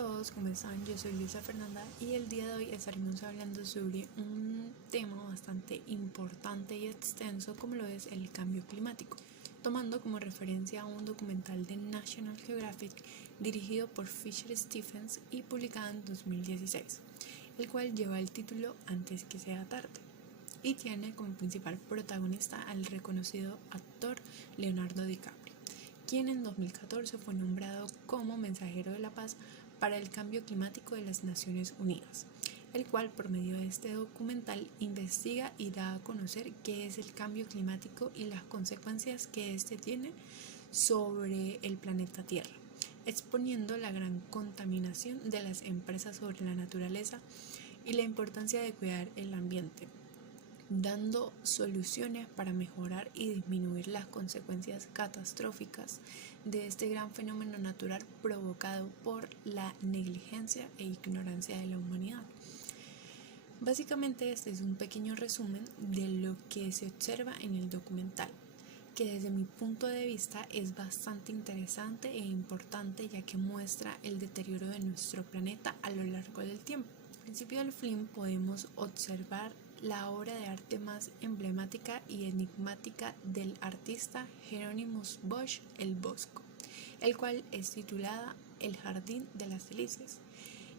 todos, ¿cómo están? Yo soy Luisa Fernanda y el día de hoy estaremos hablando sobre un tema bastante importante y extenso como lo es el cambio climático, tomando como referencia a un documental de National Geographic dirigido por Fisher Stephens y publicado en 2016, el cual lleva el título Antes que sea tarde y tiene como principal protagonista al reconocido actor Leonardo DiCaprio, quien en 2014 fue nombrado como mensajero de la paz para el cambio climático de las Naciones Unidas, el cual por medio de este documental investiga y da a conocer qué es el cambio climático y las consecuencias que éste tiene sobre el planeta Tierra, exponiendo la gran contaminación de las empresas sobre la naturaleza y la importancia de cuidar el ambiente, dando soluciones para mejorar y disminuir las consecuencias catastróficas de este gran fenómeno natural provocado por la negligencia e ignorancia de la humanidad. Básicamente este es un pequeño resumen de lo que se observa en el documental, que desde mi punto de vista es bastante interesante e importante, ya que muestra el deterioro de nuestro planeta a lo largo del tiempo. Al principio del film podemos observar la obra de arte más emblemática y enigmática del artista Hieronymus Bosch, El Bosco, el cual es titulada El Jardín de las Delicias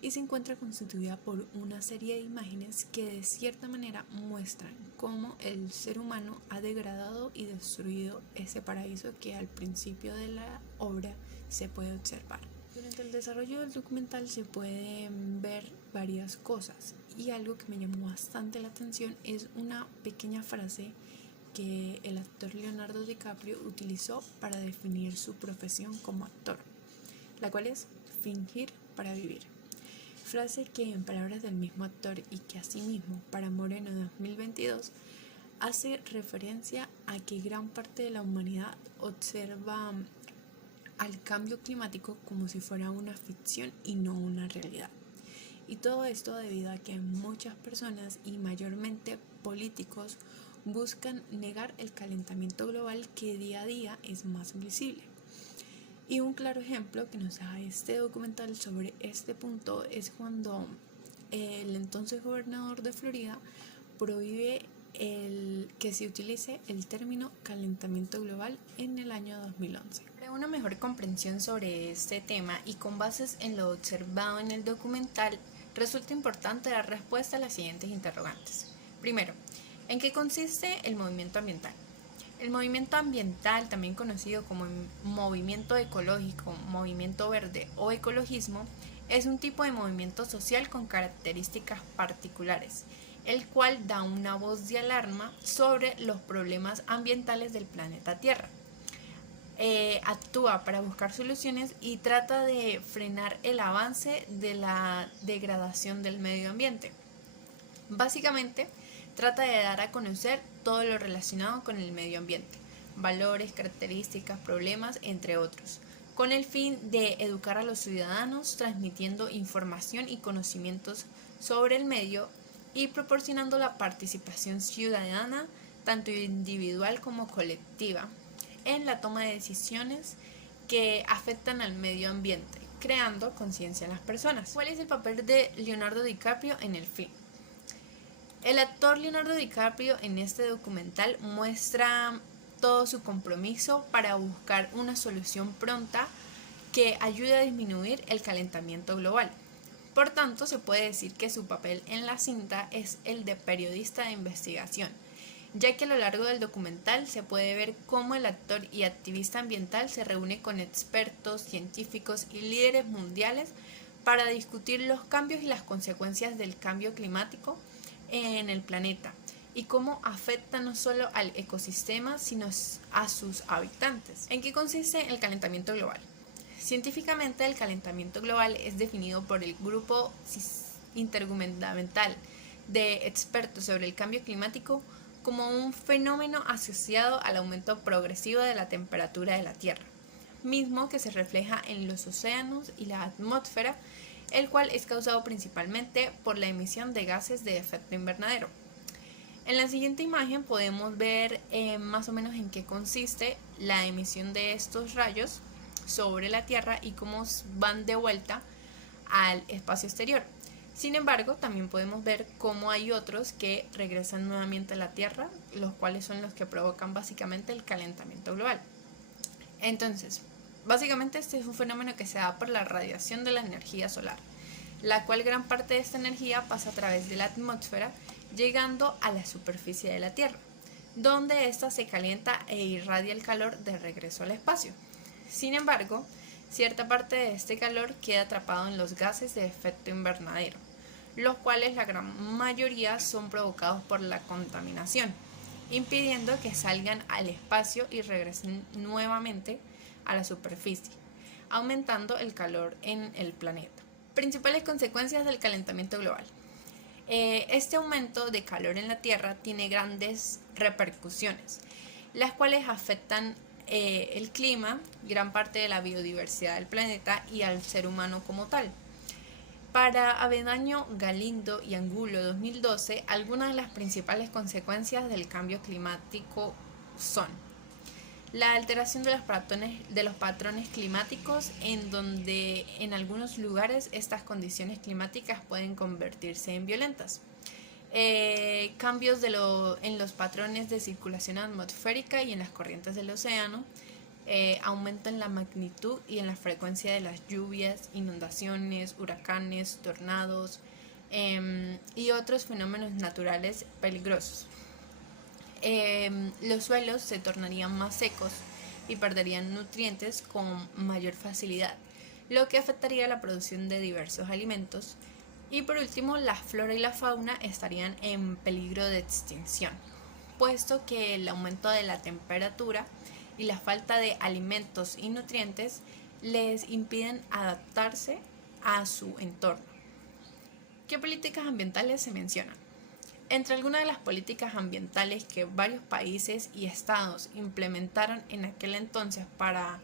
y se encuentra constituida por una serie de imágenes que de cierta manera muestran cómo el ser humano ha degradado y destruido ese paraíso que al principio de la obra se puede observar. Durante el desarrollo del documental se pueden ver varias cosas y algo que me llamó bastante la atención es una pequeña frase que el actor Leonardo DiCaprio utilizó para definir su profesión como actor, la cual es fingir para vivir. Frase que en palabras del mismo actor y que asimismo para Moreno 2022 hace referencia a que gran parte de la humanidad observa al cambio climático como si fuera una ficción y no una realidad. Y todo esto debido a que muchas personas y mayormente políticos buscan negar el calentamiento global que día a día es más visible. Y un claro ejemplo que nos da este documental sobre este punto es cuando el entonces gobernador de Florida prohíbe que se utilice el término calentamiento global en el año 2011. Para una mejor comprensión sobre este tema y con bases en lo observado en el documental, resulta importante dar respuesta a las siguientes interrogantes. Primero, ¿en qué consiste el movimiento ambiental? El movimiento ambiental, también conocido como movimiento ecológico, movimiento verde o ecologismo, es un tipo de movimiento social con características particulares, el cual da una voz de alarma sobre los problemas ambientales del planeta Tierra. Actúa para buscar soluciones y trata de frenar el avance de la degradación del medio ambiente. Básicamente, trata de dar a conocer todo lo relacionado con el medio ambiente, valores, características, problemas, entre otros, con el fin de educar a los ciudadanos, transmitiendo información y conocimientos sobre el medio y proporcionando la participación ciudadana, tanto individual como colectiva, en la toma de decisiones que afectan al medio ambiente, creando conciencia en las personas. ¿Cuál es el papel de Leonardo DiCaprio en el film? El actor Leonardo DiCaprio en este documental muestra todo su compromiso para buscar una solución pronta que ayude a disminuir el calentamiento global. Por tanto, se puede decir que su papel en la cinta es el de periodista de investigación, ya que a lo largo del documental se puede ver cómo el actor y activista ambiental se reúne con expertos, científicos y líderes mundiales para discutir los cambios y las consecuencias del cambio climático en el planeta y cómo afecta no solo al ecosistema sino a sus habitantes. ¿En qué consiste el calentamiento global? Científicamente, el calentamiento global es definido por el Grupo Intergubernamental de Expertos sobre el Cambio Climático como un fenómeno asociado al aumento progresivo de la temperatura de la Tierra, mismo que se refleja en los océanos y la atmósfera, el cual es causado principalmente por la emisión de gases de efecto invernadero. En la siguiente imagen podemos ver más o menos en qué consiste la emisión de estos rayos sobre la Tierra y cómo van de vuelta al espacio exterior. Sin embargo, también podemos ver cómo hay otros que regresan nuevamente a la Tierra, los cuales son los que provocan básicamente el calentamiento global. Entonces, básicamente este es un fenómeno que se da por la radiación de la energía solar, la cual gran parte de esta energía pasa a través de la atmósfera, llegando a la superficie de la Tierra, donde ésta se calienta e irradia el calor de regreso al espacio. Sin embargo, cierta parte de este calor queda atrapado en los gases de efecto invernadero, los cuales la gran mayoría son provocados por la contaminación, impidiendo que salgan al espacio y regresen nuevamente a la superficie, aumentando el calor en el planeta. Principales consecuencias del calentamiento global. Este aumento de calor en la Tierra tiene grandes repercusiones, las cuales afectan el clima, gran parte de la biodiversidad del planeta y al ser humano como tal. Para Avendaño, Galindo y Angulo 2012, algunas de las principales consecuencias del cambio climático son la alteración de los patrones climáticos, en donde en algunos lugares estas condiciones climáticas pueden convertirse en violentas. Cambios en los patrones de circulación atmosférica y en las corrientes del océano, aumento en la magnitud y en la frecuencia de las lluvias, inundaciones, huracanes, tornados y otros fenómenos naturales peligrosos. Los suelos se tornarían más secos y perderían nutrientes con mayor facilidad, lo que afectaría la producción de diversos alimentos. Y por último, la flora y la fauna estarían en peligro de extinción, puesto que el aumento de la temperatura y la falta de alimentos y nutrientes les impiden adaptarse a su entorno. ¿Qué políticas ambientales se mencionan? Entre algunas de las políticas ambientales que varios países y estados implementaron en aquel entonces para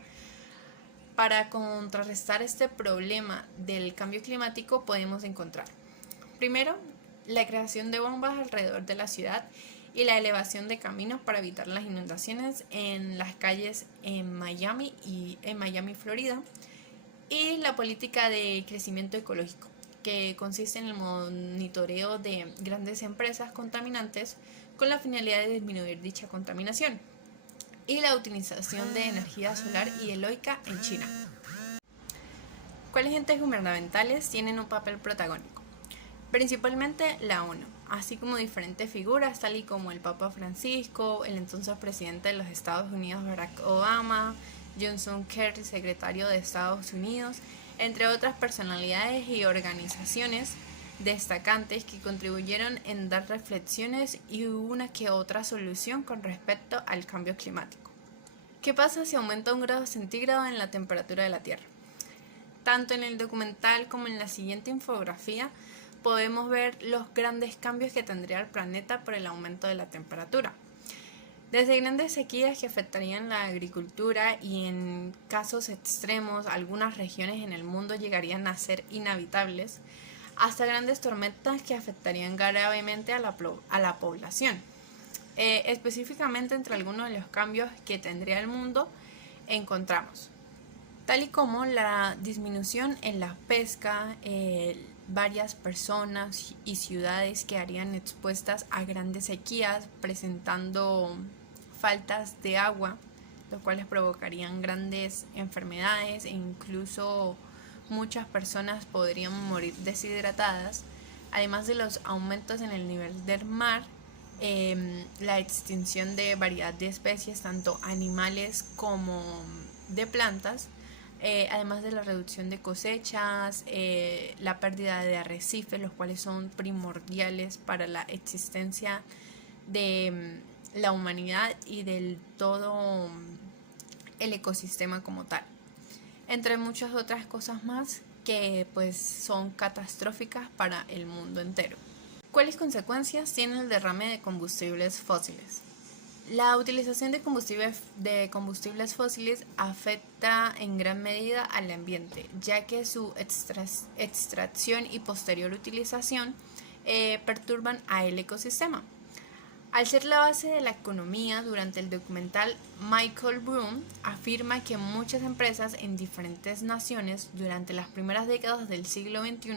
contrarrestar este problema del cambio climático podemos encontrar, primero, la creación de bombas alrededor de la ciudad y la elevación de caminos para evitar las inundaciones en las calles en Miami, Florida, y la política de crecimiento ecológico, que consiste en el monitoreo de grandes empresas contaminantes con la finalidad de disminuir dicha contaminación, y la utilización de energía solar y eólica en China. ¿Cuáles entes gubernamentales tienen un papel protagónico? Principalmente la ONU, así como diferentes figuras tal y como el Papa Francisco, el entonces presidente de los Estados Unidos Barack Obama, Johnson Kerry, secretario de Estados Unidos, entre otras personalidades y organizaciones destacantes que contribuyeron en dar reflexiones y una que otra solución con respecto al cambio climático. ¿Qué pasa si aumenta 1 grado centígrado en la temperatura de la Tierra? Tanto en el documental como en la siguiente infografía podemos ver los grandes cambios que tendría el planeta por el aumento de la temperatura. Desde grandes sequías que afectarían la agricultura y en casos extremos algunas regiones en el mundo llegarían a ser inhabitables, hasta grandes tormentas que afectarían gravemente a la población. Específicamente entre algunos de los cambios que tendría el mundo encontramos, tal y como la disminución en la pesca, varias personas y ciudades quedarían expuestas a grandes sequías, presentando faltas de agua, lo cuales provocarían grandes enfermedades e incluso muchas personas podrían morir deshidratadas, además de los aumentos en el nivel del mar, la extinción de variedad de especies, tanto animales como de plantas, además de la reducción de cosechas, la pérdida de arrecifes, los cuales son primordiales para la existencia de la humanidad y del todo el ecosistema como tal, entre muchas otras cosas más que pues son catastróficas para el mundo entero. ¿Cuáles consecuencias tiene el derrame de combustibles fósiles? La utilización de combustibles fósiles afecta en gran medida al ambiente, ya que su extracción y posterior utilización perturban al ecosistema. Al ser la base de la economía, durante el documental, Michael Broom afirma que muchas empresas en diferentes naciones durante las primeras décadas del siglo XXI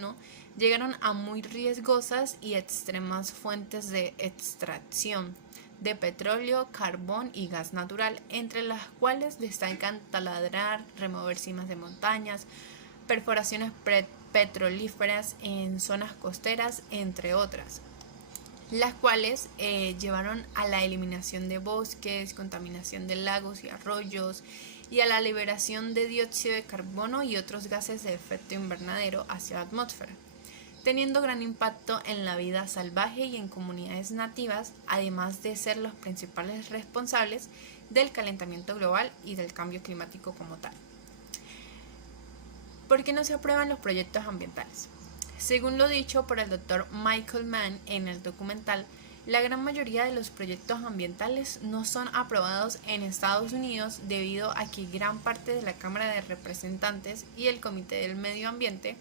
llegaron a muy riesgosas y extremas fuentes de extracción de petróleo, carbón y gas natural, entre las cuales destacan taladrar, remover cimas de montañas, perforaciones petrolíferas en zonas costeras, entre otras, las cuales llevaron a la eliminación de bosques, contaminación de lagos y arroyos, y a la liberación de dióxido de carbono y otros gases de efecto invernadero hacia la atmósfera, teniendo gran impacto en la vida salvaje y en comunidades nativas, además de ser los principales responsables del calentamiento global y del cambio climático como tal. ¿Por qué no se aprueban los proyectos ambientales? Según lo dicho por el Dr. Michael Mann en el documental, la gran mayoría de los proyectos ambientales no son aprobados en Estados Unidos debido a que gran parte de la Cámara de Representantes y el Comité del Medio Ambiente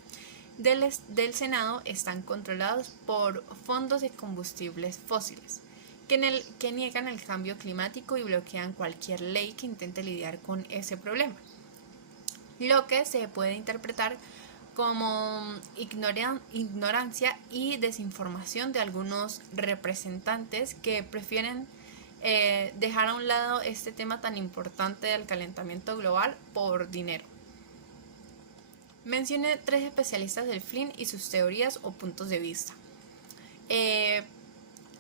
del Senado están controlados por fondos de combustibles fósiles, que niegan el cambio climático y bloquean cualquier ley que intente lidiar con ese problema, lo que se puede interpretar como ignorancia y desinformación de algunos representantes que prefieren dejar a un lado este tema tan importante del calentamiento global por dinero. Mencioné 3 especialistas del Flynn y sus teorías o puntos de vista.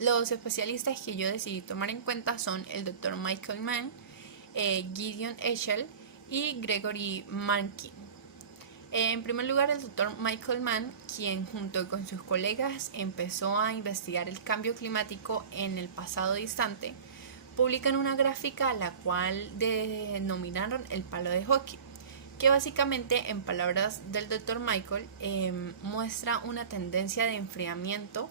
Los especialistas que yo decidí tomar en cuenta son el Dr. Michael Mann, Gideon Eshel y Gregory Mankin. En primer lugar, el Dr. Michael Mann, quien junto con sus colegas empezó a investigar el cambio climático en el pasado distante, publican una gráfica a la cual denominaron el palo de hockey, que básicamente, en palabras del Dr. Michael, muestra una tendencia de enfriamiento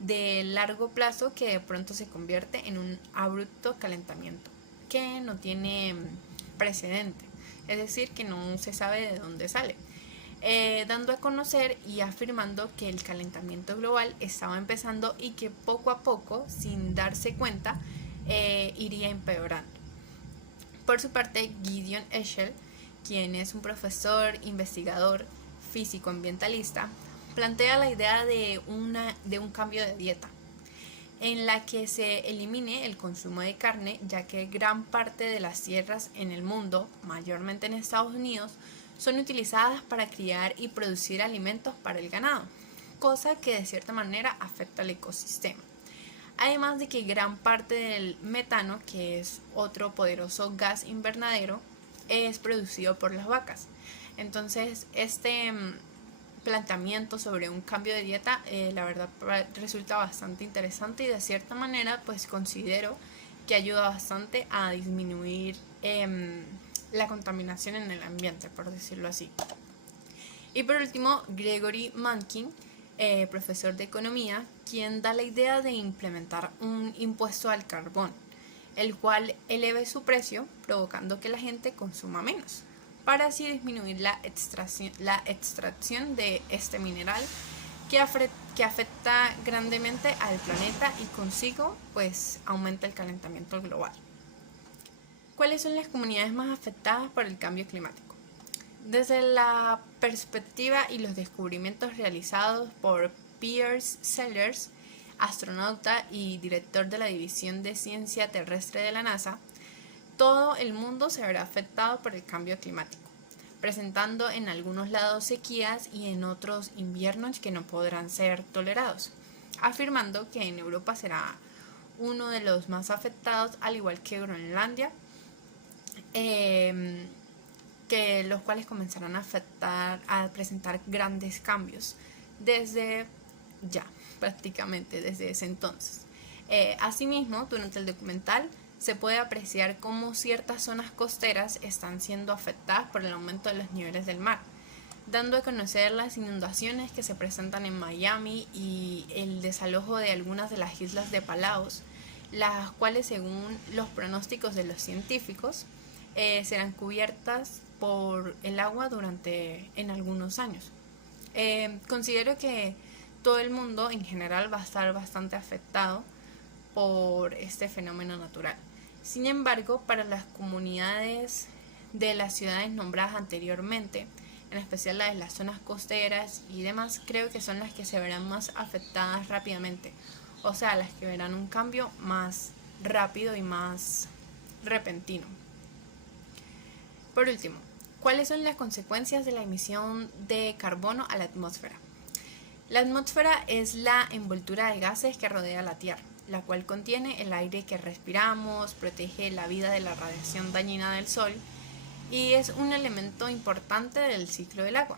de largo plazo que de pronto se convierte en un abrupto calentamiento que no tiene precedente, es decir, que no se sabe de dónde sale. Dando a conocer y afirmando que el calentamiento global estaba empezando y que poco a poco, sin darse cuenta, iría empeorando. Por su parte, Gideon Eshel, quien es un profesor, investigador, físico ambientalista, plantea la idea de un cambio de dieta, en la que se elimine el consumo de carne, ya que gran parte de las tierras en el mundo, mayormente en Estados Unidos, son utilizadas para criar y producir alimentos para el ganado, cosa que de cierta manera afecta al ecosistema. Además de que gran parte del metano, que es otro poderoso gas invernadero, es producido por las vacas. Entonces, este planteamiento sobre un cambio de dieta, la verdad resulta bastante interesante y de cierta manera pues considero que ayuda bastante a disminuir la contaminación en el ambiente, por decirlo así. Y por último, Gregory Mankin, profesor de economía, quien da la idea de implementar un impuesto al carbón, el cual eleve su precio, provocando que la gente consuma menos, para así disminuir la extracción de este mineral que afecta grandemente al planeta y consigo pues aumenta el calentamiento global. ¿Cuáles son las comunidades más afectadas por el cambio climático? Desde la perspectiva y los descubrimientos realizados por Piers Sellers, astronauta y director de la División de Ciencia Terrestre de la NASA, todo el mundo se verá afectado por el cambio climático, presentando en algunos lados sequías y en otros inviernos que no podrán ser tolerados, afirmando que en Europa será uno de los más afectados, al igual que Groenlandia, que los cuales comenzarán a presentar grandes cambios desde ya, prácticamente desde ese entonces. Asimismo, durante el documental se puede apreciar cómo ciertas zonas costeras están siendo afectadas por el aumento de los niveles del mar, dando a conocer las inundaciones que se presentan en Miami y el desalojo de algunas de las islas de Palaos, las cuales, según los pronósticos de los científicos, serán cubiertas por el agua en algunos años. Considero que todo el mundo en general va a estar bastante afectado por este fenómeno natural. Sin embargo, para las comunidades de las ciudades nombradas anteriormente, en especial las de las zonas costeras y demás, creo que son las que se verán más afectadas rápidamente, o sea, las que verán un cambio más rápido y más repentino. Por último, ¿cuáles son las consecuencias de la emisión de carbono a la atmósfera? La atmósfera es la envoltura de gases que rodea la Tierra, la cual contiene el aire que respiramos, protege la vida de la radiación dañina del Sol y es un elemento importante del ciclo del agua,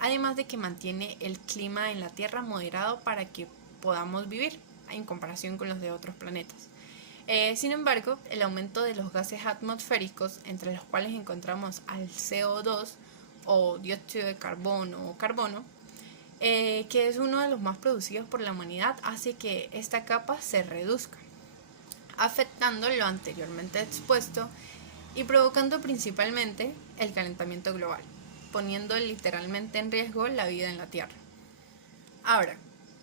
además de que mantiene el clima en la Tierra moderado para que podamos vivir en comparación con los de otros planetas. Sin embargo, el aumento de los gases atmosféricos, entre los cuales encontramos al CO2 o dióxido de carbono o carbono, que es uno de los más producidos por la humanidad, hace que esta capa se reduzca, afectando lo anteriormente expuesto y provocando principalmente el calentamiento global, poniendo literalmente en riesgo la vida en la Tierra. Ahora,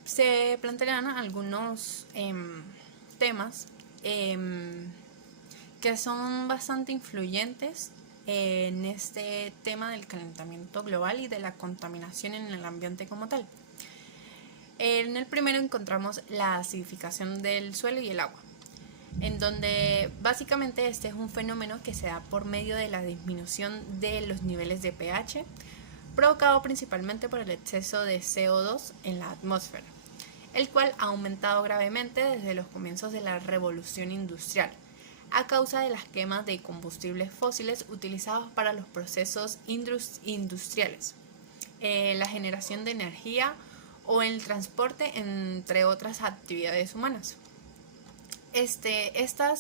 se plantearán algunos temas que son bastante influyentes en este tema del calentamiento global y de la contaminación en el ambiente como tal. En el primero encontramos la acidificación del suelo y el agua, en donde básicamente este es un fenómeno que se da por medio de la disminución de los niveles de pH, provocado principalmente por el exceso de CO2 en la atmósfera, el cual ha aumentado gravemente desde los comienzos de la revolución industrial, a causa de las quemas de combustibles fósiles utilizados para los procesos industriales, la generación de energía o el transporte, entre otras actividades humanas. Esta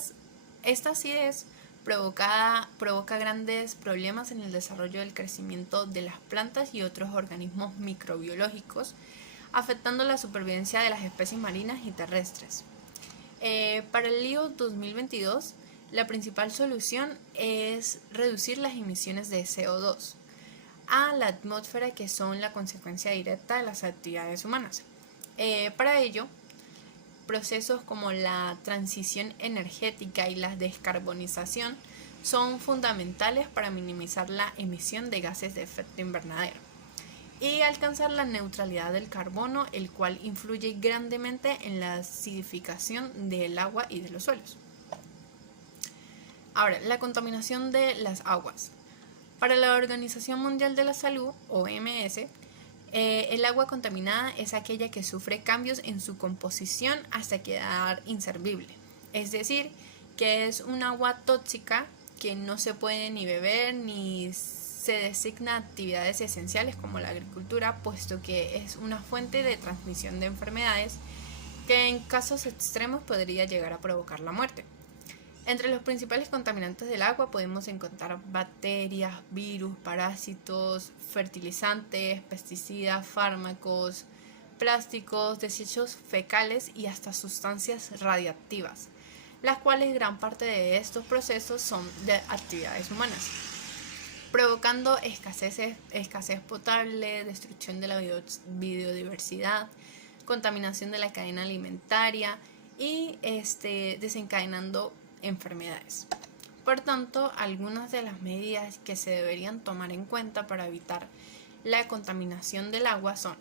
acidez provoca grandes problemas en el desarrollo del crecimiento de las plantas y otros organismos microbiológicos, afectando la supervivencia de las especies marinas y terrestres. Para el IO 2022, la principal solución es reducir las emisiones de CO2 a la atmósfera, que son la consecuencia directa de las actividades humanas. Para ello, procesos como la transición energética y la descarbonización son fundamentales para minimizar la emisión de gases de efecto invernadero y alcanzar la neutralidad del carbono, el cual influye grandemente en la acidificación del agua y de los suelos. Ahora, la contaminación de las aguas. Para la Organización Mundial de la Salud, OMS, el agua contaminada es aquella que sufre cambios en su composición hasta quedar inservible. Es decir, que es un agua tóxica que no se puede ni beber ni se designa actividades esenciales como la agricultura, puesto que es una fuente de transmisión de enfermedades que en casos extremos podría llegar a provocar la muerte. Entre los principales contaminantes del agua podemos encontrar bacterias, virus, parásitos, fertilizantes, pesticidas, fármacos, plásticos, desechos fecales y hasta sustancias radiactivas, las cuales gran parte de estos procesos son de actividades humanas, provocando escasez potable, destrucción de la biodiversidad, contaminación de la cadena alimentaria y desencadenando enfermedades. Por tanto, algunas de las medidas que se deberían tomar en cuenta para evitar la contaminación del agua son: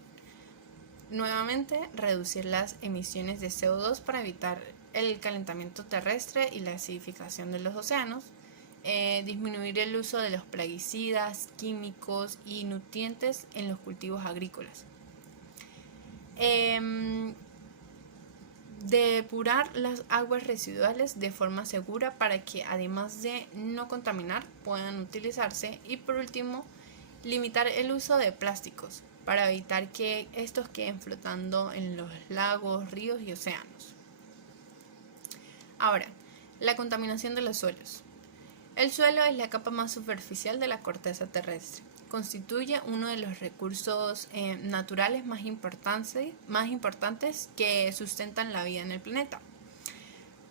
nuevamente, reducir las emisiones de CO2 para evitar el calentamiento terrestre y la acidificación de los océanos, disminuir el uso de los plaguicidas, químicos y nutrientes en los cultivos agrícolas, depurar las aguas residuales de forma segura para que, además de no contaminar, puedan utilizarse, y por último, limitar el uso de plásticos para evitar que estos queden flotando en los lagos, ríos y océanos. Ahora, la contaminación de los suelos. El suelo es la capa más superficial de la corteza terrestre. Constituye uno de los recursos naturales más importantes que sustentan la vida en el planeta.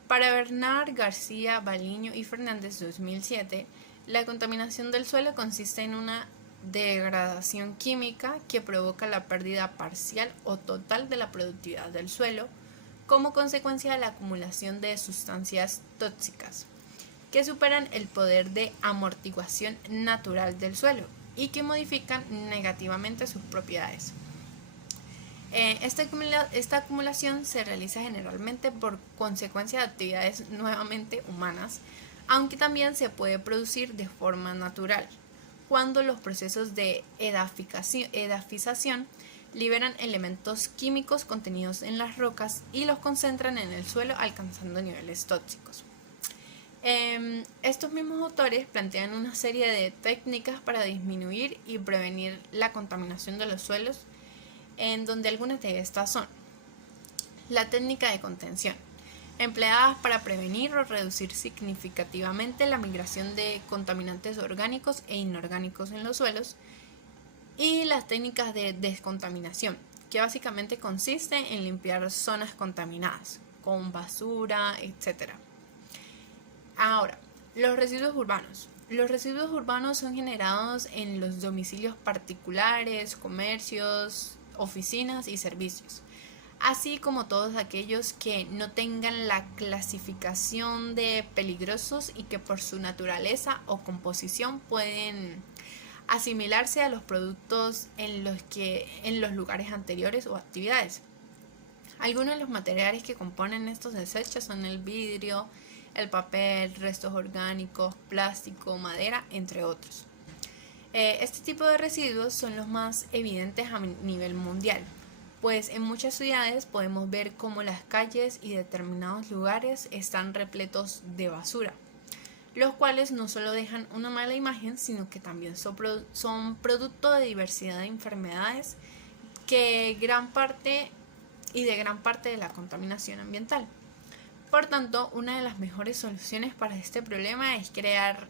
Para Bernard García Baliño y Fernández 2007, la contaminación del suelo consiste en una degradación química que provoca la pérdida parcial o total de la productividad del suelo, como consecuencia de la acumulación de sustancias tóxicas que superan el poder de amortiguación natural del suelo y que modifican negativamente sus propiedades. Esta acumulación se realiza generalmente por consecuencia de actividades nuevamente humanas, aunque también se puede producir de forma natural, cuando los procesos de edafización liberan elementos químicos contenidos en las rocas y los concentran en el suelo alcanzando niveles tóxicos. Estos mismos autores plantean una serie de técnicas para disminuir y prevenir la contaminación de los suelos, en donde algunas de estas son la técnica de contención, empleadas para prevenir o reducir significativamente la migración de contaminantes orgánicos e inorgánicos en los suelos, y las técnicas de descontaminación, que básicamente consiste en limpiar zonas contaminadas con basura, etc. Ahora, los residuos urbanos. Los residuos urbanos son generados en los domicilios particulares, comercios, oficinas y servicios, así como todos aquellos que no tengan la clasificación de peligrosos y que por su naturaleza o composición pueden asimilarse a los productos en los lugares anteriores o actividades. Algunos de los materiales que componen estos desechos son el vidrio, el papel, restos orgánicos, plástico, madera, entre otros. Este tipo de residuos son los más evidentes a nivel mundial, pues en muchas ciudades podemos ver cómo las calles y determinados lugares están repletos de basura, los cuales no solo dejan una mala imagen, sino que también son producto de diversidad de enfermedades de gran parte de la contaminación ambiental. Por tanto, una de las mejores soluciones para este problema es crear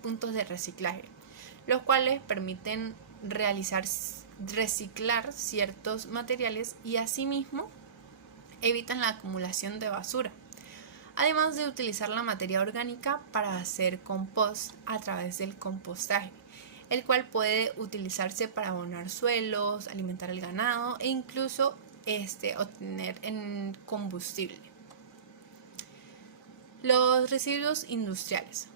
puntos de reciclaje, los cuales permiten reciclar ciertos materiales y asimismo evitan la acumulación de basura, además de utilizar la materia orgánica para hacer compost a través del compostaje, el cual puede utilizarse para abonar suelos, alimentar el ganado e incluso obtener en combustible. Los residuos industriales.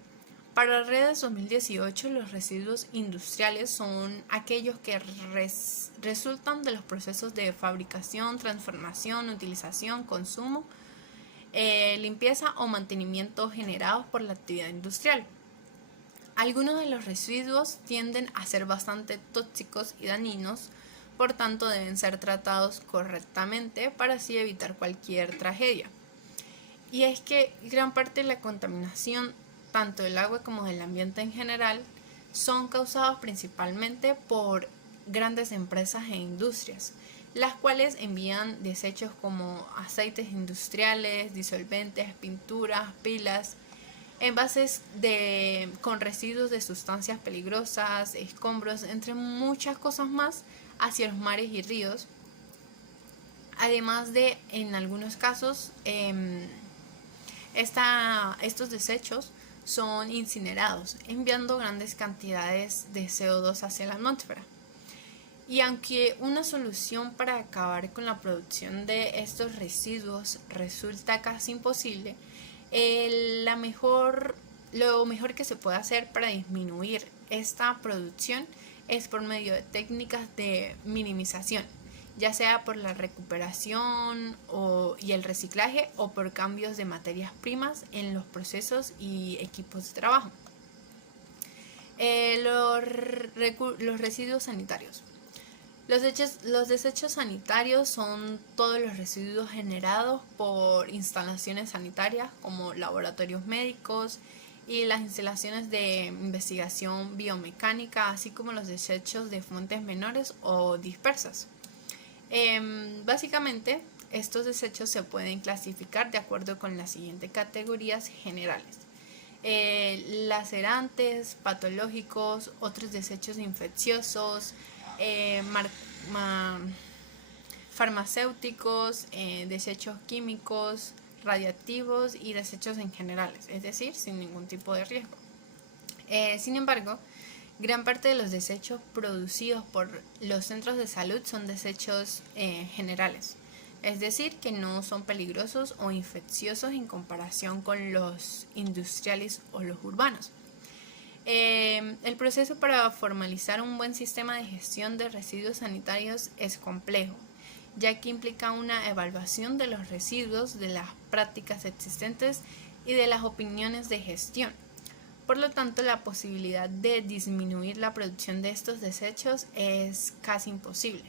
Para Redes 2018, los residuos industriales son aquellos que resultan de los procesos de fabricación, transformación, utilización, consumo, limpieza o mantenimiento generados por la actividad industrial. Algunos de los residuos tienden a ser bastante tóxicos y dañinos, por tanto deben ser tratados correctamente para así evitar cualquier tragedia. Y es que gran parte de la contaminación, tanto del agua como del ambiente en general, son causados principalmente por grandes empresas e industrias, las cuales envían desechos como aceites industriales, disolventes, pinturas, pilas, envases con residuos de sustancias peligrosas, escombros, entre muchas cosas más, hacia los mares y ríos. Además de, en algunos casos, estos desechos son incinerados, enviando grandes cantidades de CO2 hacia la atmósfera. Y aunque una solución para acabar con la producción de estos residuos resulta casi imposible, lo mejor que se puede hacer para disminuir esta producción es por medio de técnicas de minimización, ya sea por la recuperación y el reciclaje o por cambios de materias primas en los procesos y equipos de trabajo. Los residuos sanitarios. Los desechos sanitarios son todos los residuos generados por instalaciones sanitarias como laboratorios médicos y las instalaciones de investigación biomecánica, así como los desechos de fuentes menores o dispersas. Básicamente, estos desechos se pueden clasificar de acuerdo con las siguientes categorías generales: lacerantes, patológicos, otros desechos infecciosos, farmacéuticos, desechos químicos, radiactivos y desechos en general, es decir, sin ningún tipo de riesgo. Sin embargo, gran parte de los desechos producidos por los centros de salud son desechos generales, es decir, que no son peligrosos o infecciosos en comparación con los industriales o los urbanos. El proceso para formalizar un buen sistema de gestión de residuos sanitarios es complejo, ya que implica una evaluación de los residuos, de las prácticas existentes y de las opiniones de gestión. Por lo tanto, la posibilidad de disminuir la producción de estos desechos es casi imposible.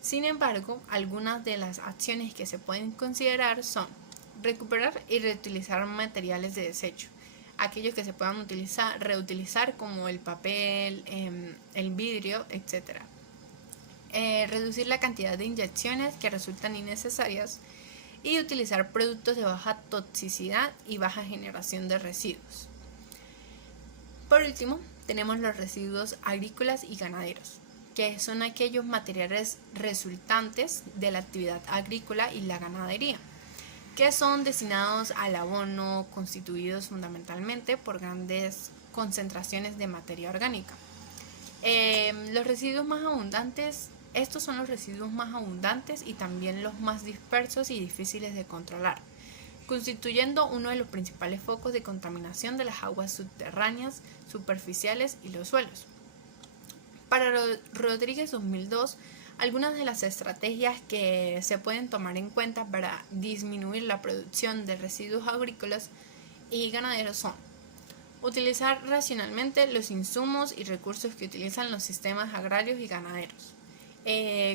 Sin embargo, algunas de las acciones que se pueden considerar son recuperar y reutilizar materiales de desecho, aquellos que se puedan reutilizar como el papel, el vidrio, etc. Reducir la cantidad de inyecciones que resultan innecesarias y utilizar productos de baja toxicidad y baja generación de residuos. Por último, tenemos los residuos agrícolas y ganaderos, que son aquellos materiales resultantes de la actividad agrícola y la ganadería, que son destinados al abono, constituidos fundamentalmente por grandes concentraciones de materia orgánica. Los residuos más abundantes, estos son los residuos más abundantes y también los más dispersos y difíciles de controlar, constituyendo uno de los principales focos de contaminación de las aguas subterráneas, superficiales y los suelos. Para Rodríguez 2002, algunas de las estrategias que se pueden tomar en cuenta para disminuir la producción de residuos agrícolas y ganaderos son utilizar racionalmente los insumos y recursos que utilizan los sistemas agrarios y ganaderos,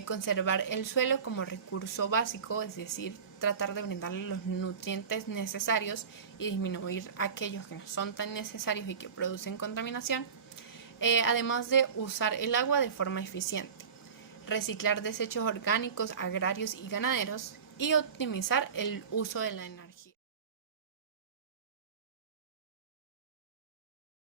conservar el suelo como recurso básico, es decir, tratar de brindarle los nutrientes necesarios y disminuir aquellos que no son tan necesarios y que producen contaminación, además de usar el agua de forma eficiente, reciclar desechos orgánicos, agrarios y ganaderos y optimizar el uso de la energía.